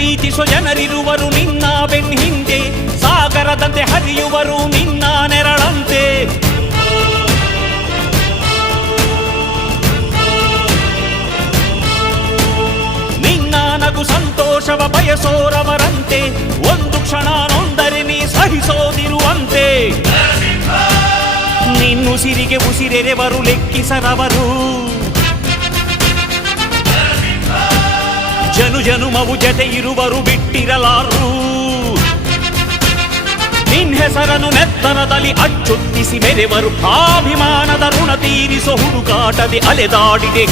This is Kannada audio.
ಪ್ರೀತಿಸೋ ಜನರಿರುವರು ನಿನ್ನ ಬೆನ್ ಹಿಂದೆ, ಸಾಗರದಂತೆ ಹರಿಯುವರು ನಿನ್ನ ನೆರಳಂತೆ. ನಿನ್ನ ನಗು ಸಂತೋಷವ ಬಯಸೋರವರಂತೆ, ಒಂದು ಕ್ಷಣ ನೊಂದರೆ ನೀ ಸಹಿಸೋದಿರುವಂತೆ. ನಿನ್ನುಸಿರಿಗೆ ಉಸಿರೆರೆವರು ಲೆಕ್ಕಿಸರವರು, ಜನು ಜನುಮವು ಜತೆ ಇರುವರು ಬಿಟ್ಟಿರಲಾರು. ನಿನ್ ಹೆಸರನ್ನು ನೆತ್ತರದಲ್ಲಿ ಅಚ್ಚೊತ್ತಿಸಿ ಮೆರೆವರು, ಆಭಿಮಾನದ ಋಣ ತೀರಿಸೋ ಹುಡುಕಾಟದೆ ಅಲೆದಾಡಿದೆ.